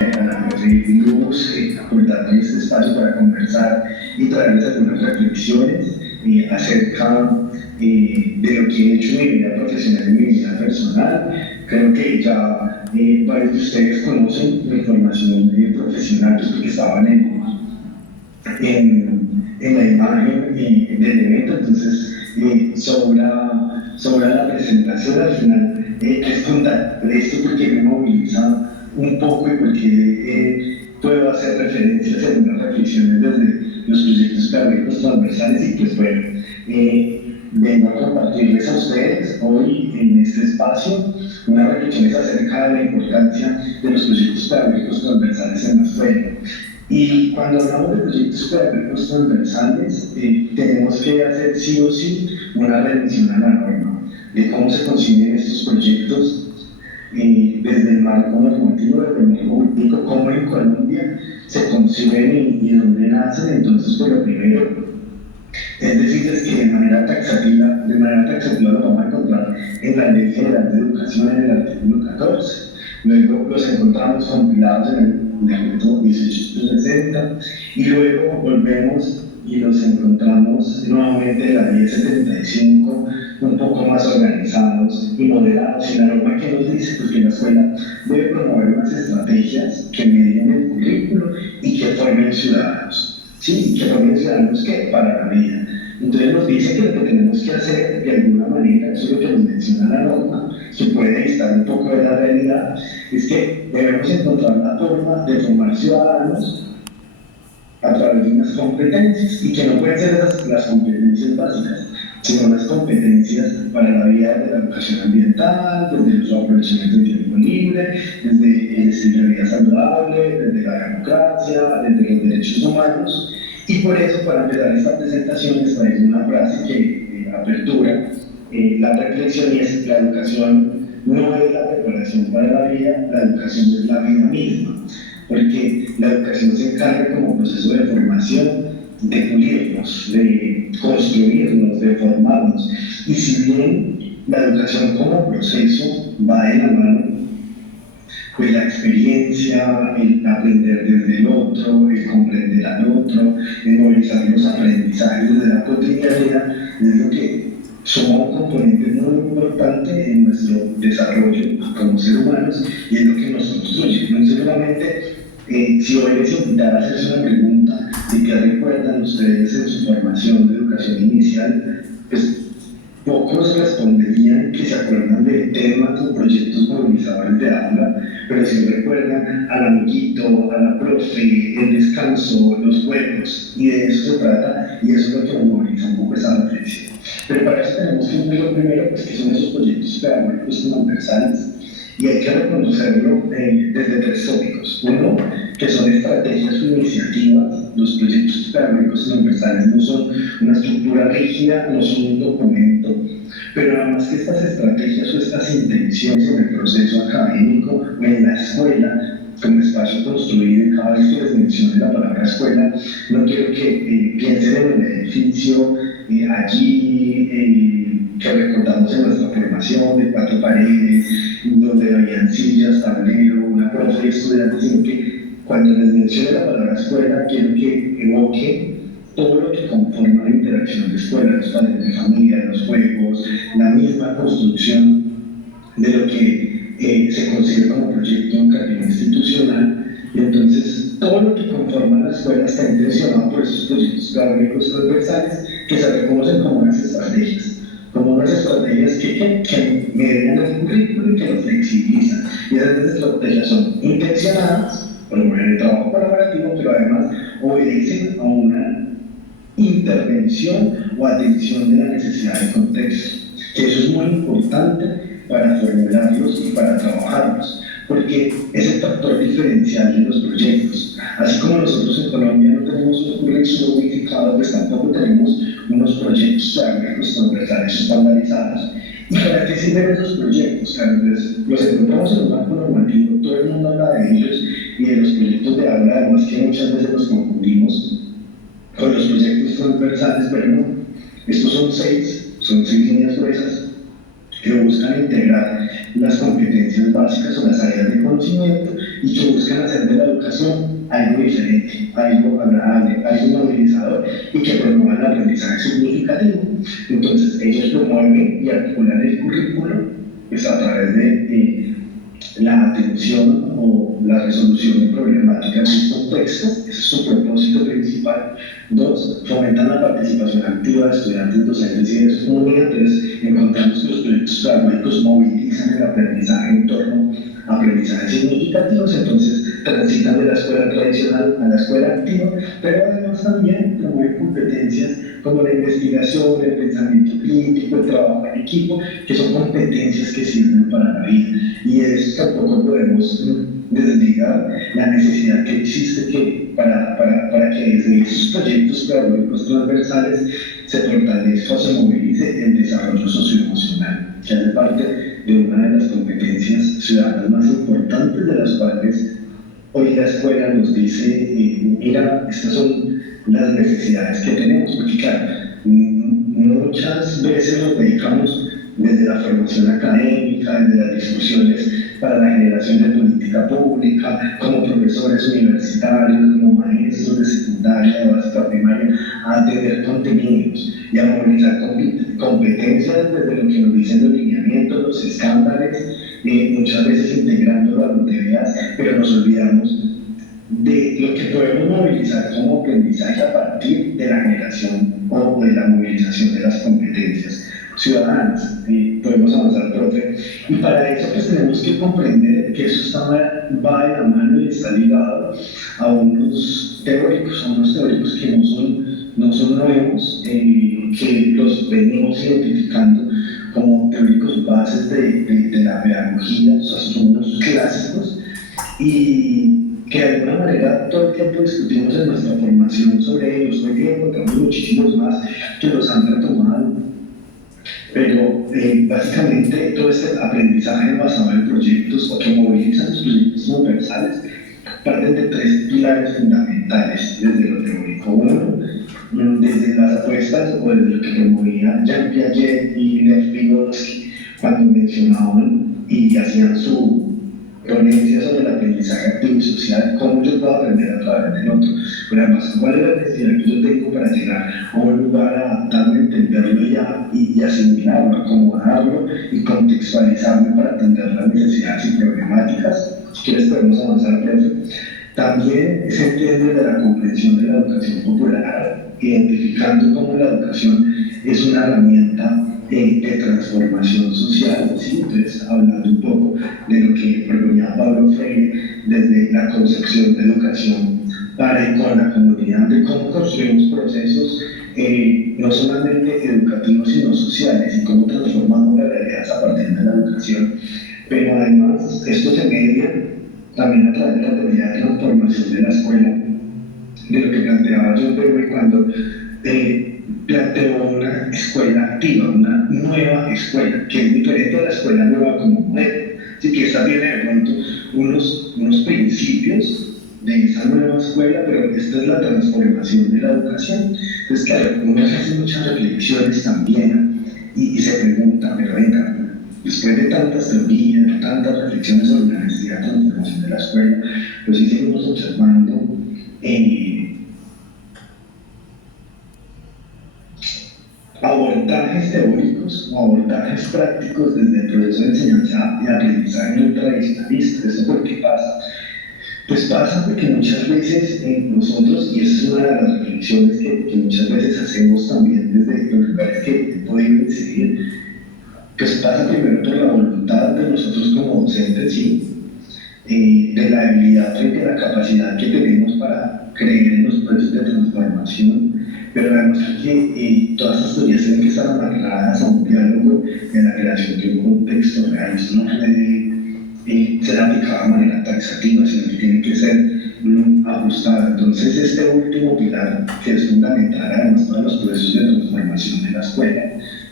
a Luz por darme este espacio para conversar y traerles algunas reflexiones acerca de lo que he hecho en mi vida profesional y mi vida personal. Creo que ya varios de ustedes conocen mi formación profesional, pues porque estaban en la imagen del evento, entonces sobra la presentación al final. Es contar esto porque me moviliza un poco y porque puedo hacer referencias en unas reflexiones desde los proyectos pedagógicos transversales y pues bueno, vengo a compartirles a ustedes hoy en este espacio unas reflexiones acerca de la importancia de los proyectos pedagógicos transversales en la escuela. Y cuando hablamos de proyectos pedagógicos transversales, tenemos que hacer sí o sí una revisión a la norma de cómo se conciben estos proyectos desde el marco normativo, desde el marco jurídico, cómo en Colombia se conciben y dónde nacen. Entonces, por lo primero, es decir, que de manera taxativa lo vamos a encontrar en la Ley Federal de Educación en el artículo 14. Luego los encontramos compilados en el decreto 1860 y luego volvemos y los encontramos nuevamente en la ley 75, un poco más organizados y moderados, y la norma que nos dice pues, que la escuela debe promover unas estrategias que medien el currículo y que formen ciudadanos. ¿Sí? Que formen ciudadanos que para la vida. Entonces nos dice que lo que tenemos que hacer de alguna manera, eso es lo que nos menciona la norma, que puede distar un poco de la realidad, es que debemos encontrar la forma de formar ciudadanos a través de unas competencias, y que no pueden ser las competencias básicas, sino las competencias para la vida de la educación ambiental, desde el aprovechamiento del tiempo libre, desde el estilo de vida saludable, desde la democracia, desde los derechos humanos. Y por eso, para empezar esta presentación, les traigo una frase que apertura la reflexión, y es: la educación no es la preparación para la vida, la educación es la vida misma, porque la educación se encarga como proceso de formación, de pulirnos, de construirnos, de formarnos. Y si bien la educación como proceso va de la mano, pues la experiencia, el aprender desde el otro, el comprender al otro, el movilizar los aprendizajes de la cotidianidad, es lo que suma un componente muy importante en nuestro desarrollo como seres humanos, y es lo que nos construye. No seguramente, si hoy les invitara a hacerse una pregunta de qué recuerdan ustedes en su formación de educación inicial, pues pocos responderían que se acuerdan de temas o proyectos movilizadores de aula, pero sí recuerdan al amiguito, a la profe, el descanso, los juegos, y de eso se trata, y eso es lo que nos moviliza un poco esa reflexión. Pero para eso tenemos que ver lo primero, pues, que son esos proyectos pedagógicos transversales, y hay que reconocerlo desde tres tópicos. Uno, que son estrategias o iniciativas. Los proyectos pedagógicos transversales no son una estructura rígida, no son un documento, pero además que estas estrategias o estas intenciones en el proceso académico o en la escuela, como espacio construido, y cada vez que les mencione la palabra escuela, no quiero que piensen en el edificio allí que recordamos en nuestra formación de 4 paredes, donde habían sillas, tablero, una profe y estudiantes, sino que cuando les mencione la palabra escuela, quiero que evoque todo lo que conforma la interacción de escuela, los padres de familia, los juegos, la misma construcción de lo que se considera como proyecto educativo institucional. Y entonces todo lo que conforma la escuela está intencionado por esos proyectos pedagógicos transversales que se reconocen como unas estrategias que median el currículo y que lo flexibilizan. Y esas estrategias son intencionadas, promueven el trabajo colaborativo, pero además obedecen a una intervención o atención de la necesidad de contexto, que eso es muy importante para formularlos y para trabajarlos, porque es el factor diferencial de los proyectos. Así como nosotros en Colombia no tenemos un currículo unificado, pues tampoco tenemos unos proyectos pedagógicos transversales estandarizados. ¿Y para qué sirven esos proyectos? Claro, pues, los encontramos en un marco normativo, todo el mundo habla de ellos y de los proyectos de aula, además que muchas veces los confundimos con los proyectos transversales, pero no, estos son seis líneas gruesas que buscan integrar las competencias básicas o las áreas de conocimiento y que buscan hacer de la educación algo diferente, algo agradable, algo movilizador y que promueva el aprendizaje significativo. Entonces, ellos promueven y articulan el currículo pues, a través de la atención o la resolución de problemáticas en contexto, ese es su propósito principal. Dos, fomentan la participación activa de estudiantes, docentes y de su comunidad. Entonces, encontramos que los proyectos pedagógicos movilizan el aprendizaje en torno a aprendizajes significativos, entonces transitan de la escuela tradicional a la escuela activa, pero además también promueven competencias como la investigación, el pensamiento crítico, el trabajo en equipo, que son competencias que sirven para la vida. Y eso tampoco podemos desligar la necesidad que existe para que desde esos proyectos pedagógicos transversales se fortalezca o se movilice el desarrollo socioemocional, que hace parte de una de las competencias ciudadanas más importantes, de las cuales hoy la escuela nos dice, mira, estas son las necesidades que tenemos, porque claro, muchas veces nos dedicamos desde la formación académica, desde las discusiones para la generación de política pública, como profesores universitarios, como maestros de secundaria, de básica primaria, a tener contenidos y a movilizar competencias desde lo que nos dicen los lineamientos, los estándares, muchas veces integrando las teorías, pero nos olvidamos de lo que podemos movilizar como aprendizaje a partir de la generación o de la movilización de las competencias ciudadanas. Podemos avanzar, profe. Y para eso pues tenemos que comprender que eso va de la mano y está ligado a unos teóricos que no son nuevos, que los venimos identificando como teóricos bases de la pedagogía, o sea, son unos clásicos, y que de alguna manera todo el tiempo discutimos en nuestra formación sobre ellos. Hoy día encontramos muchísimos más que los han retomado, pero básicamente todo este aprendizaje basado en proyectos o que movilizan los proyectos transversales parten de tres pilares fundamentales desde lo teórico. Uno, desde las apuestas o desde lo que promovía Jean Piaget y Lev Vygotsky cuando mencionaban y hacían su ponencia sobre el aprendizaje activo y social, cómo yo puedo aprender a través del otro, pero además cuál es la necesidad que yo tengo para llegar a un lugar, a adaptarme, entenderlo y asimilarlo, acomodarlo y contextualizarme para atender las necesidades y problemáticas. Si quieres podemos avanzar, profe. También se entiende de la comprensión de la educación popular, identificando cómo la educación es una herramienta de transformación social, ¿sí? Entonces, hablando un poco de lo que proponía Pablo Freire desde la concepción de educación para y con la comunidad, de cómo construimos procesos no solamente educativos sino sociales y cómo transformamos las realidades a partir de la educación. Pero además, esto se media también a través de la teoría de transformación de la escuela, de lo que planteaba John Dewey cuando planteó una escuela activa, una nueva escuela, que es diferente a la escuela nueva como modelo. Así que esta tiene de pronto unos principios de esa nueva escuela, pero esta es la transformación de la educación. Entonces, claro, uno hace muchas reflexiones también y se pregunta, pero venga, después de tantas teorías, de tantas reflexiones sobre la necesidad de transformación de la escuela, pues sí seguimos observando abordajes teóricos o abordajes prácticos desde el proceso de enseñanza y aprendizaje no tradicionalista. ¿Eso por qué pasa? Pues pasa porque muchas veces nosotros, y esa es una de las reflexiones que muchas veces hacemos también desde los lugares que he podido incidir, pues pasa primero por la voluntad de nosotros como docentes, ¿sí? De la habilidad frente a la capacidad que tenemos para creer en los procesos de transformación, pero además que todas estas teorías tienen que estar amarradas a un diálogo en la creación de un contexto real. Eso no puede ser aplicado de manera taxativa, sino que tiene que ser ajustado. Entonces, este último pilar, que es fundamental además para los procesos de transformación de la escuela,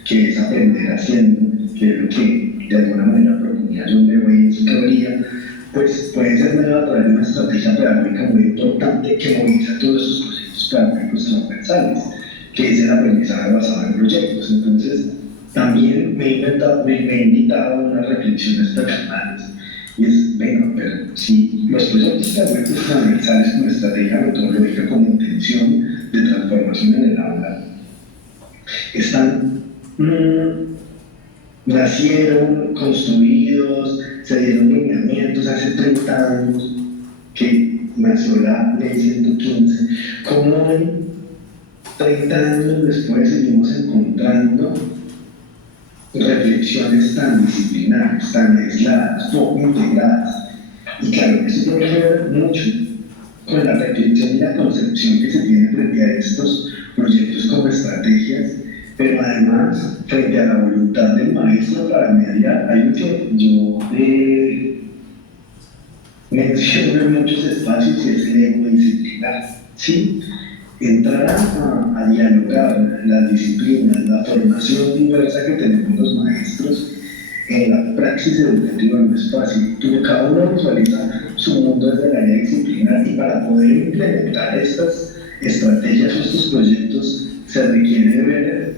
que es aprender haciendo, que es lo que de alguna manera proponía John Dewey en su teoría, pues puede ser mediado a través de una estrategia pedagógica muy importante que moviliza todos esos procesos pedagógicos transversales, que es el aprendizaje basado en proyectos. Entonces, también me he invitado a unas reflexiones personales. Y es, bueno, pero si los proyectos pedagógicos transversales como estrategia metodológica, como intención de transformación en el aula, están, nacieron, construidos, se dieron lineamientos hace 30 años, que nació la ley 115, como hoy, 30 años después, seguimos encontrando reflexiones tan disciplinares, tan aisladas, poco integradas. Y claro, eso tiene que ver mucho con la reflexión y la concepción que se tiene frente a estos proyectos como estrategias, pero además frente a la voluntad del maestro para mediar. Hay algo que yo menciono en muchos espacios y es el ego disciplinar. ¿Sí? Entrar a dialogar las disciplinas, la formación diversa que tenemos los maestros en la praxis educativa no es fácil. Cada uno visualiza su mundo desde la área disciplinar, y para poder implementar estas estrategias o estos proyectos se requiere ver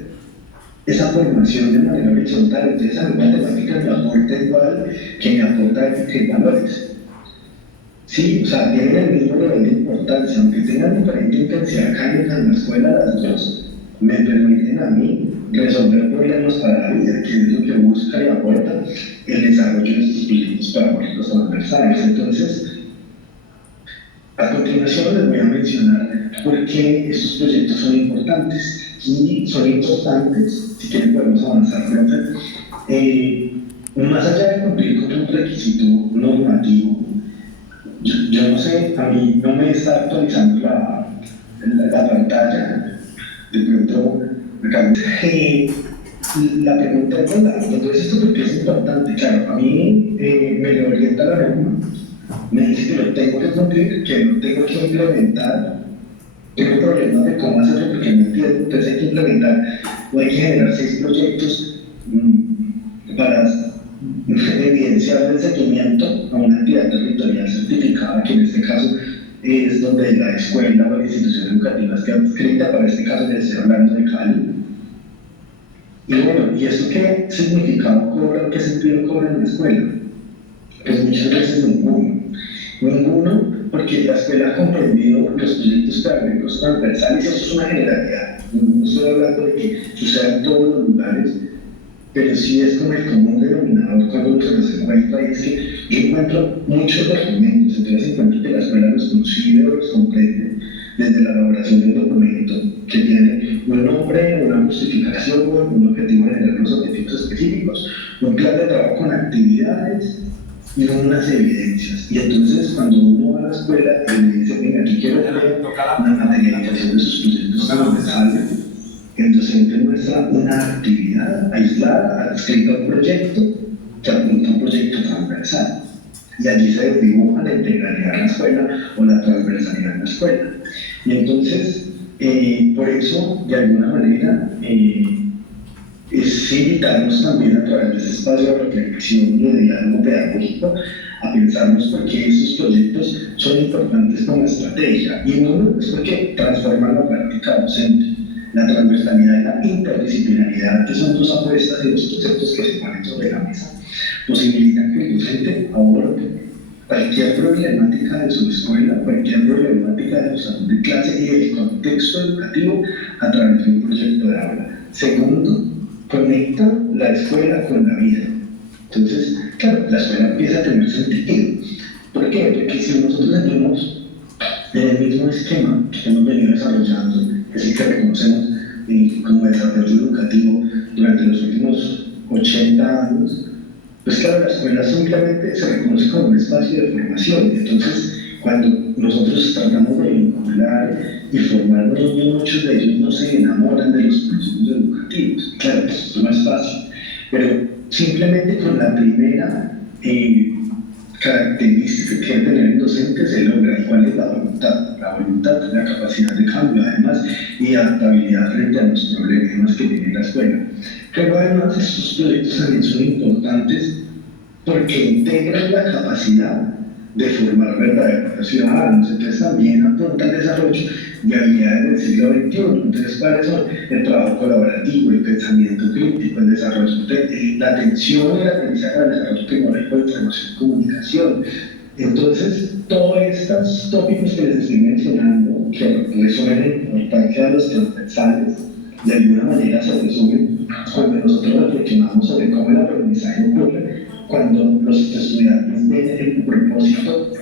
esa formación de manera horizontal. Entonces a mí matemáticas me aporta igual que me aporta que valores. Sí, o sea, tienen el mismo nivel de importancia, aunque tengan diferente intensidad académica en la escuela, las dos me permiten a mí resolver problemas para la vida, que es lo que busca y aporta el desarrollo de estos proyectos pedagógicos transversales. Entonces, a continuación les voy a mencionar por qué estos proyectos son importantes. Y son importantes, si quieren podemos avanzar, más allá de cumplir con un requisito normativo. Yo no sé, a mí no me está actualizando la pantalla, de pronto acá. La pregunta es verdad, entonces esto porque es importante. Claro, a mí me lo orienta la norma, me dice que lo tengo que cumplir, que lo tengo que implementar. Tengo problemas de cómo hacerlo porque no entiendo, entonces hay que implementar o hay que generar 6 proyectos para evidenciar el seguimiento a una entidad territorial certificada, que en este caso es donde la escuela o la institución educativa esté adscrita. Para este caso les estoy hablando de Cali. Y bueno, ¿y esto qué significado cobra, qué sentido cobra en la escuela? Pues muchas veces ninguno. Ninguno, porque la escuela ha comprendido los proyectos pedagógicos transversales, y eso es una generalidad. No estoy hablando de que suceda en todos los lugares, pero sí es como el común denominador cuando uno se los encuentra, y es que yo encuentro muchos documentos. Entonces encuentro que la escuela los concibe o los comprende desde la elaboración de un documento que tiene un nombre, una justificación, un objetivo general, unos objetivos específicos, un plan de trabajo con actividades y unas evidencias. Y entonces cuando uno va a la escuela y le dice, venga, aquí quiero ver una materialización de sus proyectos transversales, el docente muestra una actividad aislada, adscrita a un proyecto que apunta a un proyecto transversal. Y allí se desdibuja la integralidad de la escuela o la transversalidad de la escuela. Y entonces, por eso, de alguna manera, es invitarnos también a través de este espacio de reflexión y de diálogo pedagógico a pensarnos por qué esos proyectos son importantes como estrategia. Y uno es porque transforman la práctica docente. La transversalidad y la interdisciplinaridad, que son dos apuestas y dos conceptos que se ponen sobre la mesa, posibilitan que el docente aborde cualquier problemática de su escuela, cualquier problemática de su salón de clase y del contexto educativo a través de un proyecto de aula. Segundo, conecta la escuela con la vida. Entonces, claro, la escuela empieza a tener sentido. ¿Por qué? Porque si nosotros tenemos el mismo esquema que hemos venido desarrollando, es el que reconocemos como desarrollo educativo durante los últimos 80 años, pues claro, la escuela simplemente se reconoce como un espacio de formación. Entonces, cuando nosotros tratamos de vincular y formar niños, muchos de ellos no se enamoran de los procesos educativos. Claro, esto no es fácil, pero simplemente con la primera característica que debe tener el docente se logra. ¿Y cuál es la voluntad? La voluntad, la capacidad de cambio, además, y adaptabilidad frente a los problemas que tiene la escuela. Pero además, estos proyectos también son importantes porque integran la capacidad de formar verdaderos ciudadanos. Entonces también apunta al desarrollo de habilidades del siglo XXI. Entonces, ¿cuáles son? El trabajo colaborativo, el pensamiento crítico, el desarrollo la atención y el aprendizaje del desarrollo tecnológico de información y comunicación. Entonces, todos estos tópicos que les estoy mencionando, que resuenan la importancia de los transversales, de alguna manera se resumen cuando nosotros reflexionamos sobre cómo el aprendizaje ocurre, cuando los estudiantes ven el propósito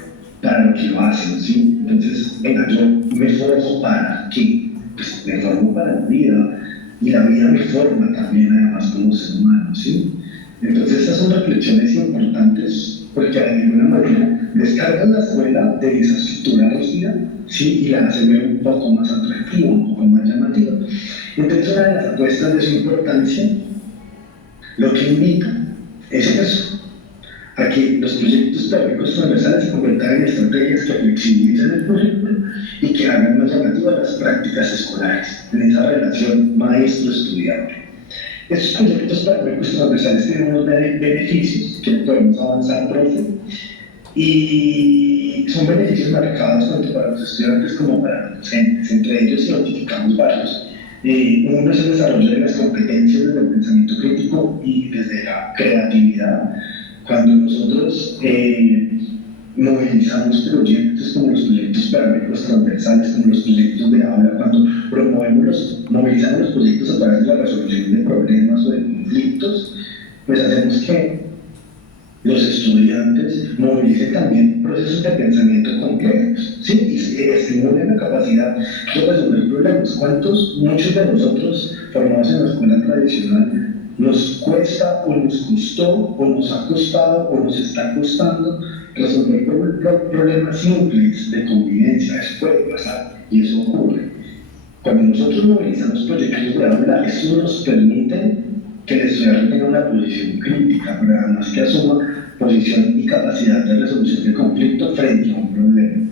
para lo que lo hacen, ¿sí? Entonces, venga, yo me formo para qué, pues me formo para la vida, y la vida me forma también además como ser humano, ¿sí? Entonces, estas son reflexiones importantes porque de alguna manera descargan la escuela de esa estructura rígida, ¿sí? Y la hacen ver un poco más atractiva, un poco más llamativa. Entonces, una de las apuestas de su importancia, lo que indica es eso, a que los proyectos pedagógicos transversales se conviertan en estrategias que flexibilicen el currículo y que hagan más llamativas las prácticas escolares, en esa relación maestro-estudiante. Estos proyectos pedagógicos transversales tienen unos beneficios que podemos avanzar, profe, y son beneficios marcados tanto para los estudiantes como para los docentes. Entre ellos identificamos varios. Uno es el desarrollo de las competencias desde el pensamiento crítico y desde la creatividad. Cuando nosotros movilizamos proyectos como los proyectos pedagógicos transversales, como los proyectos de aula, cuando movilizamos los proyectos a través de la resolución de problemas o de conflictos, pues hacemos que los estudiantes movilicen también procesos de pensamiento complejos, ¿sí? Y estimulen la capacidad de resolver problemas. Muchos de nosotros, formados en la escuela tradicional, nos cuesta o nos costó o nos ha costado o nos está costando resolver problemas simples de convivencia? Eso puede pasar y eso ocurre. Cuando nosotros movilizamos proyectos de aula, eso nos permite que el estudiante tenga una posición crítica, pero además que asuma posición y capacidad de resolución de conflicto frente a un problema.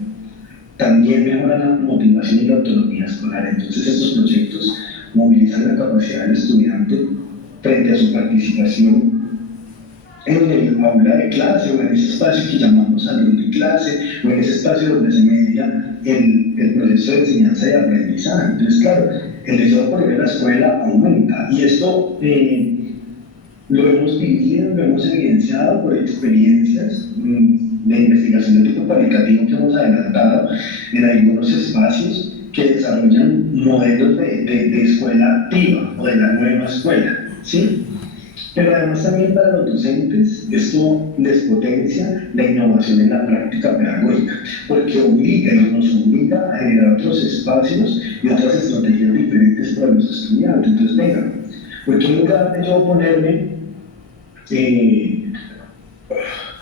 También mejora la motivación y la autonomía escolar. Entonces, estos proyectos movilizan la capacidad del estudiante frente a su participación en el aula de clase o en ese espacio que llamamos salón de clase o en ese espacio donde se media el proceso de enseñanza y aprendizaje. Entonces, claro, el deseo por ir a la escuela aumenta y esto lo hemos vivido, lo hemos evidenciado por experiencias de investigación de tipo cualitativo que hemos adelantado en algunos espacios que desarrollan modelos de escuela activa o de la nueva escuela, ¿sí? Pero además también para los docentes esto les potencia la innovación en la práctica pedagógica, porque nos obliga a generar otros espacios y otras estrategias diferentes para los estudiantes. Entonces, venga, porque en lugar de yo ponerme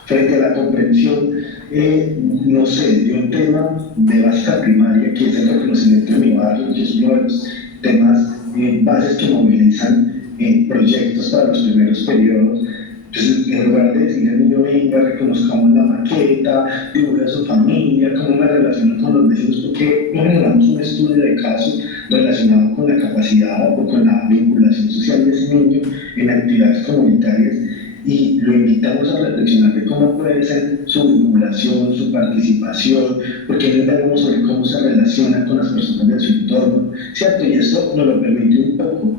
frente a la comprensión, no sé, de un tema de básica primaria, que es el reconocimiento de mi barrio, que es uno de los temas bases que movilizan proyectos para los primeros periodos. Entonces, en lugar de decirle al niño, venga, reconozcamos la maqueta, dibuje a su familia, cómo me relaciono con los vecinos, porque no generamos un estudio de caso relacionado con la capacidad o con la vinculación social de ese niño en actividades comunitarias, y lo invitamos a reflexionar de cómo puede ser su vinculación, su participación, porque no indagamos sobre cómo se relaciona con las personas de su entorno, ¿cierto? Y esto nos lo permite un poco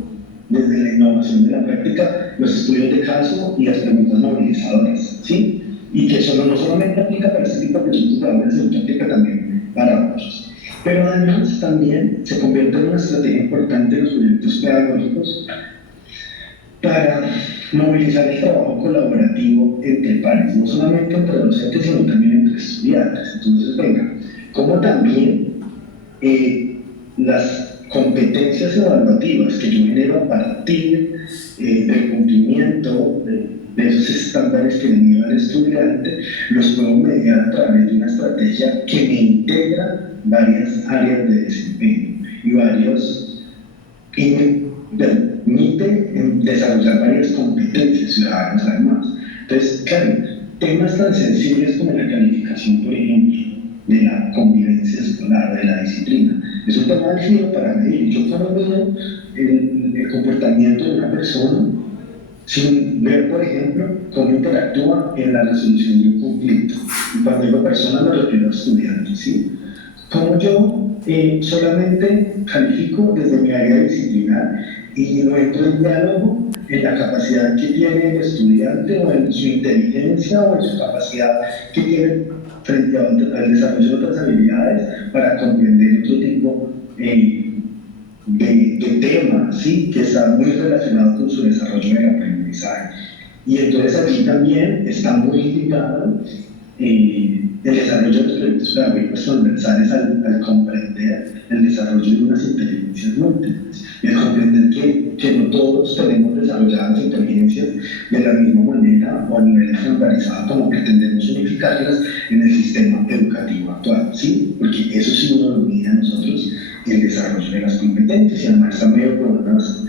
desde la innovación de la práctica, los estudios de caso y las preguntas movilizadoras, ¿sí? Y que eso no solamente aplica para este tipo de proyectos de aula, sino que aplica también para otros. Pero además también se convierte en una estrategia importante en los proyectos pedagógicos para movilizar el trabajo colaborativo entre pares, no solamente entre docentes, sino también entre estudiantes. Entonces, venga, como también las competencias evaluativas que yo genero a partir del cumplimiento de esos estándares que le mido al estudiante, los puedo mediar a través de una estrategia que me integra varias áreas de desempeño y me permite desarrollar varias competencias ciudadanas además. Entonces, claro, temas tan sensibles como la calificación, por ejemplo, de la convivencia escolar, de la disciplina, es un tema álgido para medir. Yo puedo ver el comportamiento de una persona sin ver, por ejemplo, cómo interactúa en la resolución de un conflicto. Y cuando digo persona me refiero a estudiantes, ¿sí? Cómo yo solamente califico desde mi área disciplinar y no entro en diálogo en la capacidad que tiene el estudiante o en su inteligencia o en su capacidad que tiene frente al desarrollo de otras habilidades para comprender otro tipo de temas, ¿sí? Que está muy relacionado con su desarrollo del aprendizaje. Y entonces aquí también está muy indicado el desarrollo de los proyectos pedagógicos transversales al comprender el desarrollo de unas inteligencias múltiples y al comprender que no todos tenemos desarrolladas inteligencias de la misma manera o a nivel estandarizado como pretendemos unificarlas en el sistema educativo actual, ¿sí? Porque eso sí uno lo mide a nosotros el desarrollo de las competencias y además está medio por unas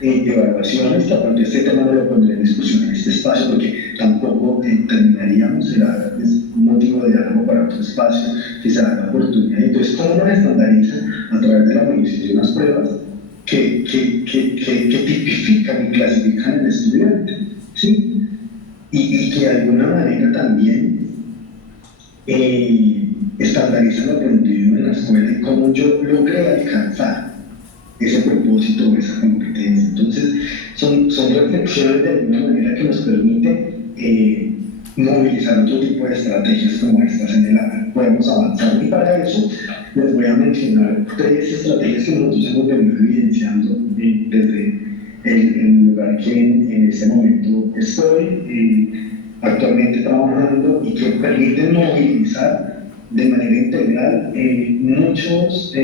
evaluaciones, que aparte este tema no lo pondré en discusión en este espacio porque tampoco terminaríamos, será un motivo de diálogo para otro espacio que se da la oportunidad. Entonces, ¿cómo nos estandarizan? A través de la medición de unas pruebas que tipifican y clasifican al estudiante, ¿sí? Y que de alguna manera también estandarizan el aprendido en la escuela y cómo yo logré alcanzar ese propósito o esa competencia. Entonces, son reflexiones de alguna manera que nos permiten movilizar otro tipo de estrategias como estas en el área. Podemos avanzar y para eso les voy a mencionar 3 estrategias que nosotros hemos venido evidenciando desde el lugar que en este momento estoy actualmente trabajando y que permiten movilizar de manera integral muchos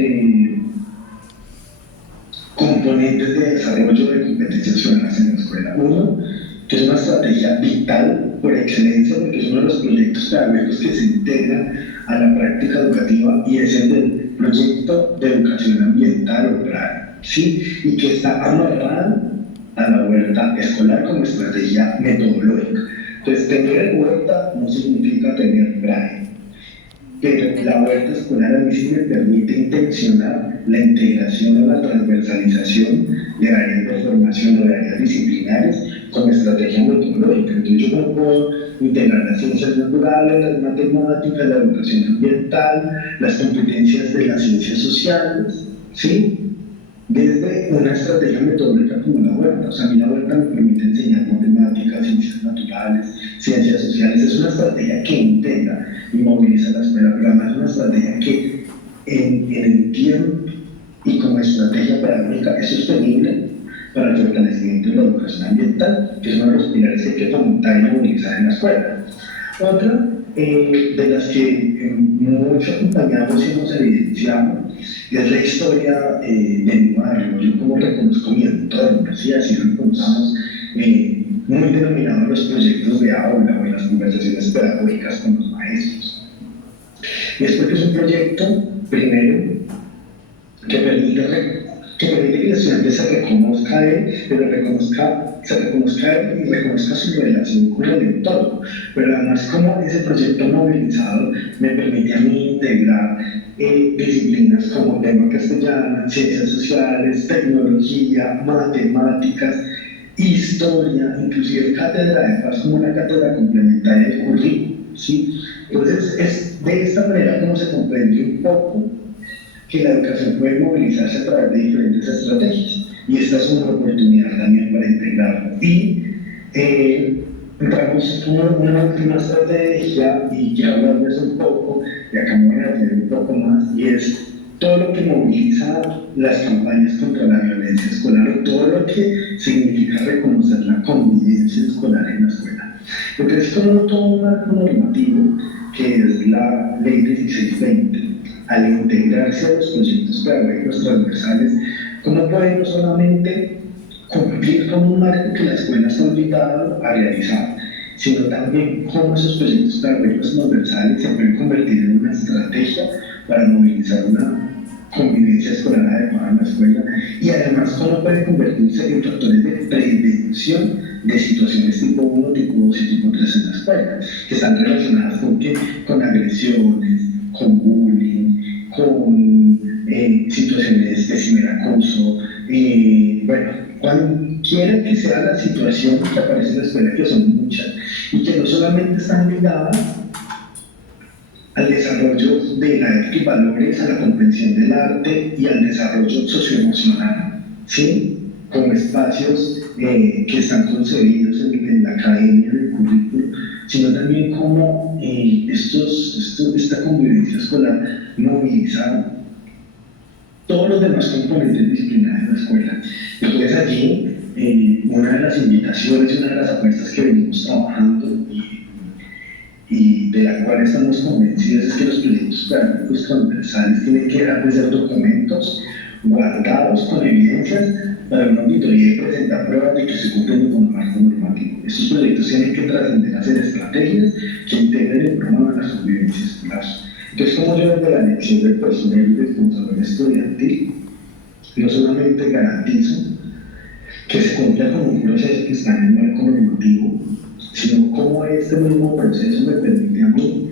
componentes de desarrollo de competencias ciudadanas en la escuela. Uno, que es una estrategia vital por excelencia, porque es uno de los proyectos pedagógicos que se integran a la práctica educativa y es el del proyecto de educación ambiental o PRAE, ¿sí? Y que está amarrado a la huerta escolar como estrategia metodológica. Entonces, tener huerta no significa tener PRAE, pero la huerta escolar a mí sí me permite intencionar la integración o la transversalización de áreas de formación o de áreas disciplinares con estrategia metodológica. Entonces yo no puedo integrar las ciencias naturales, las matemáticas, la educación ambiental, las competencias de las ciencias sociales, ¿sí? Desde una estrategia metodológica como la huerta. O sea, a mí la huerta me permite enseñar matemáticas, ciencias naturales, ciencias sociales. Es una estrategia que integra y moviliza la escuela, pero además es una estrategia que en el tiempo y como estrategia pedagógica es sostenible para el fortalecimiento de la educación ambiental, que es uno de los pilares que hay que fomentar y movilizar en la escuela. Otra de las que mucho acompañamos y hemos evidenciado es la historia de mi barrio. Yo como reconozco mi entorno, ¿sí? Así reconozcamos muy denominados los proyectos de aula o en las conversaciones pedagógicas con los maestros. Y es porque es un proyecto, primero, que permite que el estudiante se reconozca a él, pero se reconozca a él y reconozca su relación con el entorno. Pero además, como ese proyecto movilizado me permite a mí integrar disciplinas como lengua castellana, ciencias sociales, tecnología, matemáticas, historia, inclusive cátedra de paz como una cátedra complementaria del currículo, ¿sí? Entonces, es de esta manera como se comprende un poco que la educación puede movilizarse a través de diferentes estrategias y esta es una oportunidad también para integrarlo. Y entramos una última estrategia y quiero hablarles un poco, y acá me voy a detener un poco más, y es todo lo que moviliza las campañas contra la violencia escolar o todo lo que significa reconocer la convivencia escolar en la escuela. Entonces, como todo un marco normativo que es la Ley 1620, al integrarse a los proyectos pedagógicos transversales, ¿cómo puede no solamente cumplir con un marco que la escuela está obligada a realizar, sino también cómo esos proyectos pedagógicos transversales se pueden convertir en una estrategia para movilizar una convivencia escolar adecuada en la escuela y además cómo pueden convertirse en factores de prevención de situaciones tipo 1, tipo 2 y tipo 3 en la escuela, que están relacionadas con agresiones, con bullying, con situaciones de ciberacoso, bueno, cualquiera que sea la situación que aparece en la escuela, que son muchas, y que no solamente están ligadas al desarrollo de la ética y valores, a la comprensión del arte y al desarrollo socioemocional, ¿sí? Como espacios que están concebidos en la academia, en el currículo, sino también cómo esta convivencia escolar moviliza todos los demás componentes disciplinarios de la escuela. Entonces allí, una de las invitaciones y una de las apuestas que venimos trabajando y de la cual estamos convencidos es que los proyectos pedagógicos transversales tienen que dejar de ser documentos guardados con evidencias para una auditoría y presentar pruebas de que se cumplen con el marco normativo. Estos proyectos tienen que trascender a ser estrategias que integren el programa de las convivencias escolares. Entonces, como yo desde la elección del personal y responsable estudiantil, no solamente garantizo que se cumpla con un proceso que está en el marco normativo, sino cómo este mismo proceso me permite a mí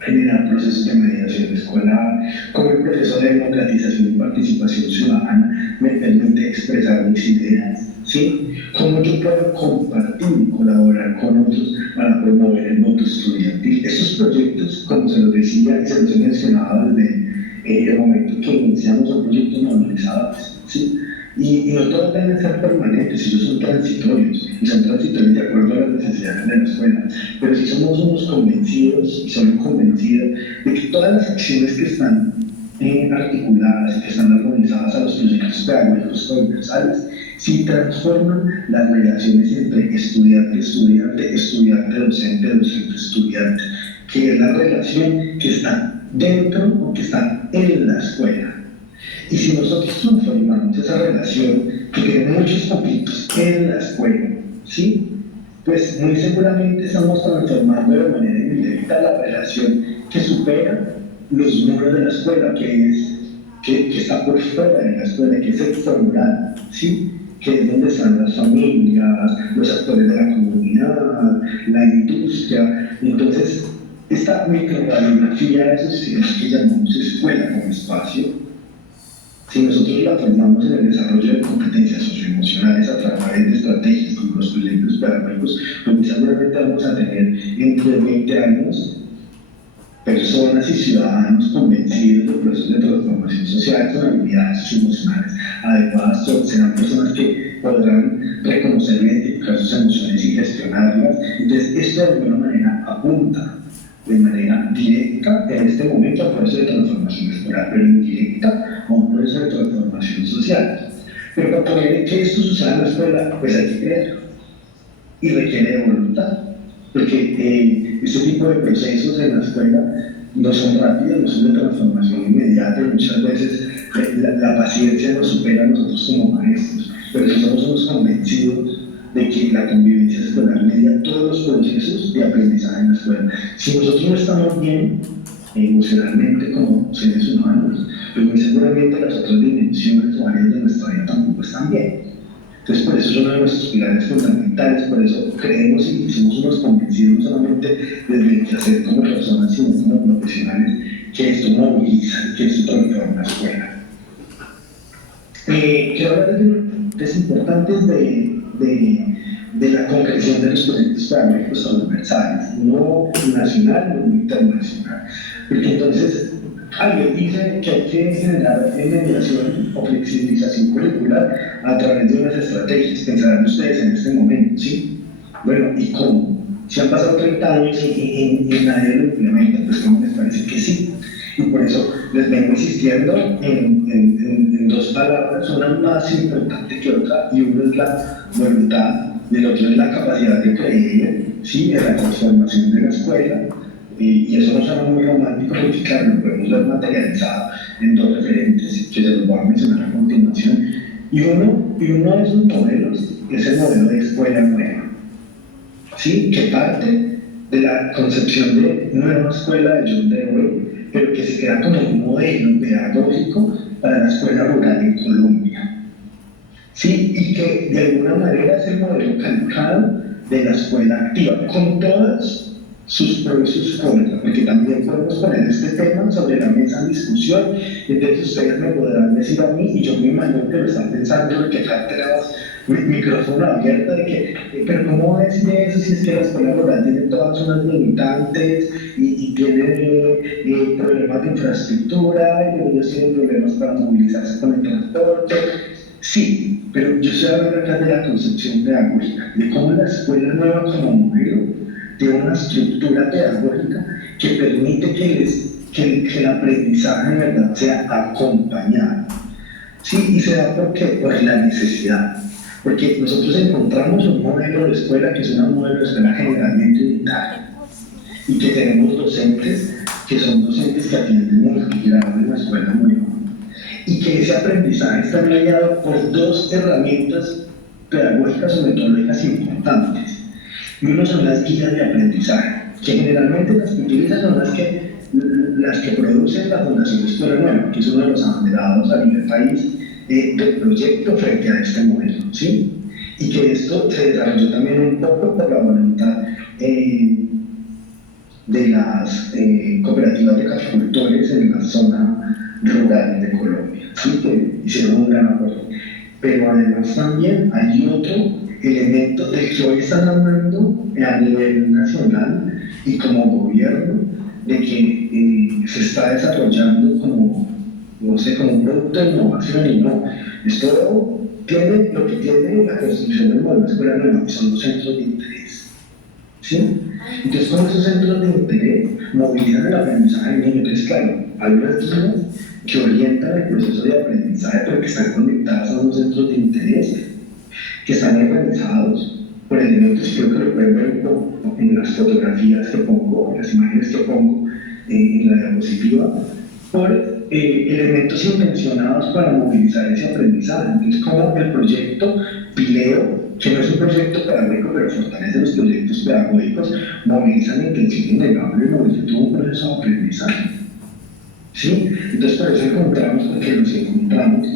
generar procesos de mediación escolar, cómo el proceso de democratización y participación ciudadana me permite expresar mis ideas, ¿sí? Cómo yo puedo compartir y colaborar con otros para promover el voto estudiantil. Estos proyectos, como se los decía y se los he mencionado desde el momento que iniciamos, son proyectos normalizados, ¿sí? Y no todos deben ser permanentes, ellos son transitorios, y son transitorios de acuerdo a las necesidades de la escuela. Pero si somos unos convencidos, y somos convencidos de que todas las acciones que están articuladas y que están armonizadas a los proyectos pedagógicos transversales, si transforman las relaciones entre estudiante-estudiante, estudiante-docente, docente-estudiante, que es la relación que está dentro o que está en la escuela. Y si nosotros transformamos esa relación que tiene muchos conflictos en la escuela, ¿sí? Pues muy seguramente estamos transformando de manera indirecta la relación que supera los muros de la escuela, que está por fuera de la escuela, que es extramural, ¿sí? Que es donde están las familias, los actores de la comunidad, la industria. Entonces, esta microradiografía de sociedad que llamamos escuela como espacio, si nosotros la formamos en el desarrollo de competencias socioemocionales a través de estrategias como los proyectos pedagógicos, pues seguramente vamos a tener entre 20 años personas y ciudadanos convencidos de procesos de transformación social con habilidades socioemocionales adecuadas. Serán personas que podrán reconocer y identificar sus emociones y gestionarlas. Entonces, esto de alguna manera apunta de manera directa en este momento a un proceso de transformación escolar, pero indirecta a un proceso de transformación social. Pero para poder que esto suceda en la escuela, pues hay que creerlo y requiere de voluntad, porque este tipo de procesos en la escuela no son rápidos, no son de transformación inmediata, y muchas veces la paciencia nos supera a nosotros como maestros, pero si somos unos convencidos de que la convivencia escolar media todos los procesos de aprendizaje en la escuela. Si nosotros no estamos bien emocionalmente como seres humanos, pues muy seguramente las otras dimensiones o áreas de nuestra vida tampoco están bien. Entonces, por eso es uno de nuestros pilares fundamentales, por eso creemos y somos unos convencidos, no solamente desde el quehacer como personas, sino como profesionales, que esto moviliza, que esto transforma la escuela. Quiero hablar de importantes de la concreción de los proyectos pedagógicos transversales, no nacional no internacional. Porque entonces alguien dice que hay que generar mediación o flexibilización curricular a través de unas estrategias. Pensarán ustedes en este momento, ¿sí? Bueno, ¿y cómo? Si han pasado 30 años y nadie lo implementa, pues como les parece que sí. Y por eso les vengo insistiendo en dos palabras, una más importante que otra, y una es la voluntad, y el otro es la capacidad de creer, ¿sí? En la transformación de la escuela. Y eso no suena muy romántico, porque claro, lo podemos ver materializado en dos referentes que se los voy a mencionar a continuación. Y uno de esos modelos es el modelo de escuela nueva, ¿sí? Que parte de la concepción de nueva escuela de John Dewey, pero que se queda como un modelo pedagógico para la escuela rural en Colombia, ¿sí? Y que de alguna manera es el modelo calcado de la escuela activa, con todas sus pros y sus contras, porque también podemos poner este tema sobre la mesa en discusión. Entonces ustedes me podrán decir a mí, y yo me imagino que lo están pensando, de que acá tenemos micrófono abierto, de que, pero ¿cómo va a decir eso si es que la escuela rural tiene todas unas limitantes y tiene problemas de infraestructura, y ellos tienen problemas para movilizarse con el transporte? Sí, pero yo estoy hablando acá de la concepción pedagógica, de cómo la escuela nueva como modelo de una estructura pedagógica que permite que el aprendizaje en verdad sea acompañado. Sí, y se da por la necesidad. Porque nosotros encontramos un modelo de escuela que es un modelo de escuela generalmente unitario y que tenemos docentes que son docentes que atienden multigrado en la escuela nueva y que ese aprendizaje está mediado por dos herramientas pedagógicas o metodológicas importantes. Y uno son las guías de aprendizaje, que generalmente las que utilizan son las que producen la Fundación de Escuela Nueva, que es uno de los abanderados a nivel país del proyecto frente a este modelo, ¿sí? Y que esto se desarrolló también un poco por la voluntad de las cooperativas de caficultores en la zona rural de Colombia, ¿sí? Que hicieron un gran aporte. Pero además también hay otro elemento del que hoy están hablando a nivel nacional y como gobierno, de que se está desarrollando como, no sé, como un producto de innovación y no. Esto tiene lo que tiene la construcción del modelo de escuela nueva, que son los centros de interés. ¿Sí? Entonces, con esos centros de interés movilizan el aprendizaje del niño. Entonces, claro, hay unas guías que orientan el proceso de aprendizaje, pero que están conectadas a unos centros de interés que están organizados por elementos, creo que lo pueden ver en las fotografías que pongo, en las imágenes que pongo en la diapositiva, por elementos intencionados para movilizar ese aprendizaje. Entonces, como el proyecto Pileo, que no es un proyecto pedagógico, pero fortalece los proyectos pedagógicos, moviliza la intención innegable y moviliza todo un proceso de aprendizaje. ¿Sí? Entonces, por eso encontramos, porque nos encontramos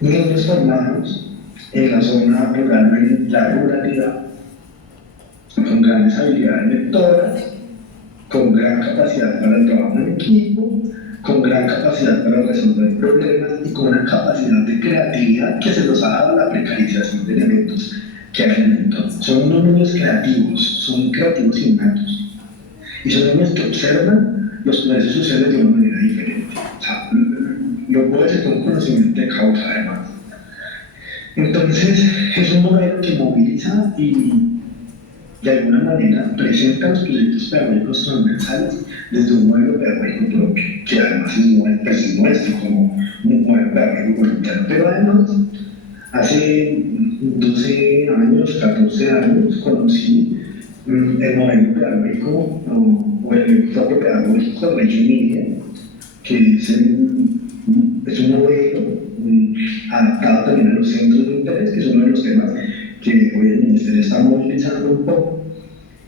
niños formados en la zona rural, en la ruralidad, con grandes habilidades lectoras, con gran capacidad para el trabajo en equipo, con gran capacidad para resolver problemas y con una capacidad de creatividad que se los ha dado la precarización de elementos que hay en el entorno. Son unos niños creativos, son creativos innatos. Y son niños que observan los procesos sociales de una manera diferente. O sea, lo puede ser con conocimiento de causa, además. Entonces, es un modelo que moviliza y de alguna manera presenta los proyectos pedagógicos transversales desde un modelo pedagógico propio, que además es nuestro como un modelo pedagógico voluntario. Pero además, hace 12 años, 14 años, conocí el modelo pedagógico o el enfoque pedagógico Reggio Emilia, que es un modelo adaptado también a los centros de interés, que es uno de los temas que hoy el Ministerio está movilizando un poco,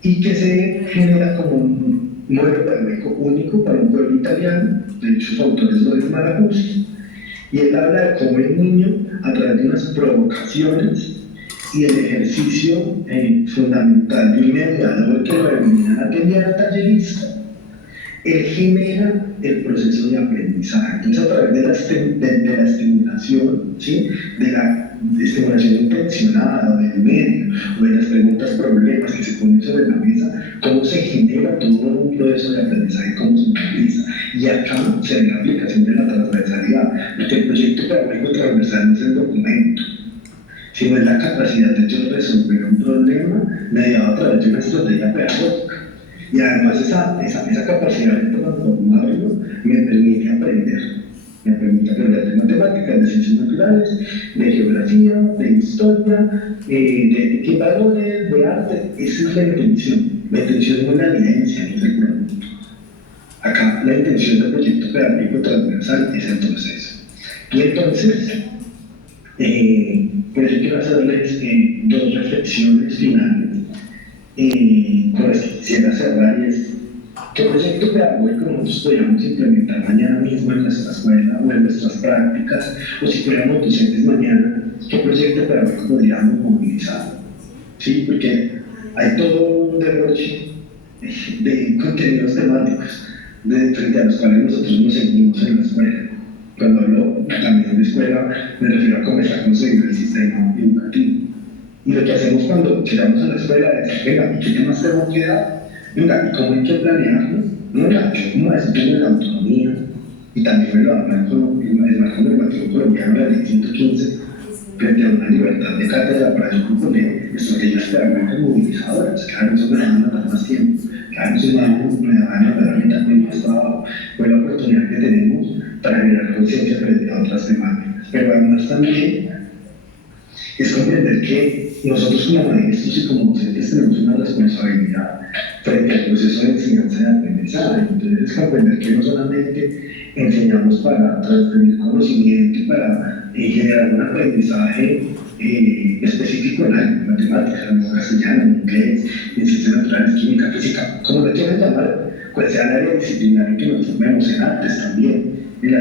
y que se genera como un modelo pedagógico único para un pueblo italiano. De hecho, su autor es Loris Maracuzzi, y él habla de cómo el niño, a través de unas provocaciones y el ejercicio fundamental de un mediador que lo denomina la teoría tallerista, él genera el proceso de aprendizaje. Entonces, a través de la estimulación, ¿sí? de la estimulación intencionada del medio, o de las preguntas, problemas que se ponen sobre la mesa, cómo se genera todo un proceso de aprendizaje, cómo se utiliza. Y acá se ve la aplicación de la transversalidad, porque el proyecto pedagógico transversal no es el documento, sino es la capacidad de yo resolver un problema mediado a través de una estrategia pedagógica. Y además esa capacidad de transformarlo me permite aprender de matemáticas, de ciencias naturales, de geografía, de historia, de valores, de arte. Esa es la intención. La intención no es la evidencia, no es el producto. Acá la intención del proyecto pedagógico transversal es el proceso. Y entonces, por eso quiero hacerles dos reflexiones finales con las que quisiera cerrar, y es ¿qué proyecto pedagógico nosotros podríamos implementar mañana mismo en nuestra escuela o en nuestras prácticas? O si fuéramos docentes mañana, ¿qué proyecto pedagógico podríamos movilizar? ¿Sí? Porque hay todo un derroche de contenidos temáticos frente a los cuales nosotros nos seguimos en la escuela. Cuando hablo también de escuela, me refiero a cómo está concebido el sistema educativo. Y lo que hacemos cuando llegamos a la escuela es, venga, ¿y qué temas tengo que dar? Venga, ¿y cómo hay que planearlo? Venga, yo como maestro tengo la autonomía y también me lo hablan con el marco normativo colombiano, la ley 115, frente a una libertad de cátedra para yo proponer estrategias pedagógicas movilizadoras. Cada vez me van a dar más tiempo, cada vez me van a dar herramientas más trabajo, fue la oportunidad que tenemos para generar conciencia frente a otras temáticas. Pero además también es comprender que nosotros como maestros y como docentes tenemos una responsabilidad frente al proceso de enseñanza y aprendizaje. Entonces es comprender que no solamente enseñamos para transferir conocimiento y para generar un aprendizaje específico en matemáticas, en castellano, en inglés, en ciencias naturales, química, física, como lo quieran llamar, pues sea el área disciplinaria que nos formemos en artes también, en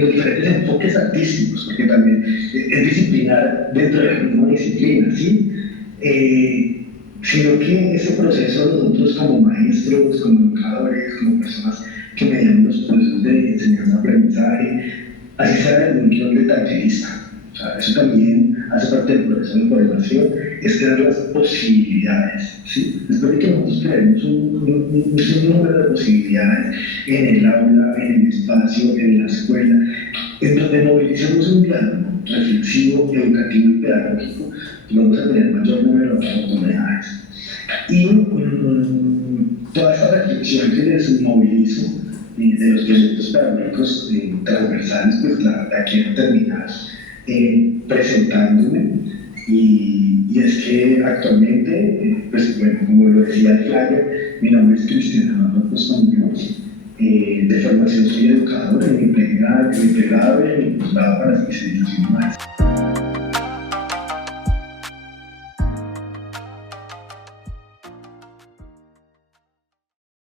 los diferentes enfoques artísticos, porque también es disciplinar dentro de la misma disciplina, ¿sí? Sino que ese proceso nosotros como maestros, como educadores, como personas que mediamos los procesos de enseñanza-aprendizaje, así sea desde un guión de tallerista. O sea, eso también hace parte del proceso de formación, es crear las posibilidades, ¿sí? Después de que nosotros creemos un sinnúmero de posibilidades en el aula, en el espacio, en la escuela, en donde movilicemos un diálogo reflexivo, educativo y pedagógico, vamos a tener mayor número de oportunidades. Y toda esta reflexión que les movilizo de los proyectos pedagógicos transversales, pues la quiero terminar presentándome, y es que actualmente, pues bueno, como lo decía el flyer, mi nombre es Cristian Amado Costa Muñoz, de formación soy educador en mi pregrado y en mi posgrado para especialización maestra.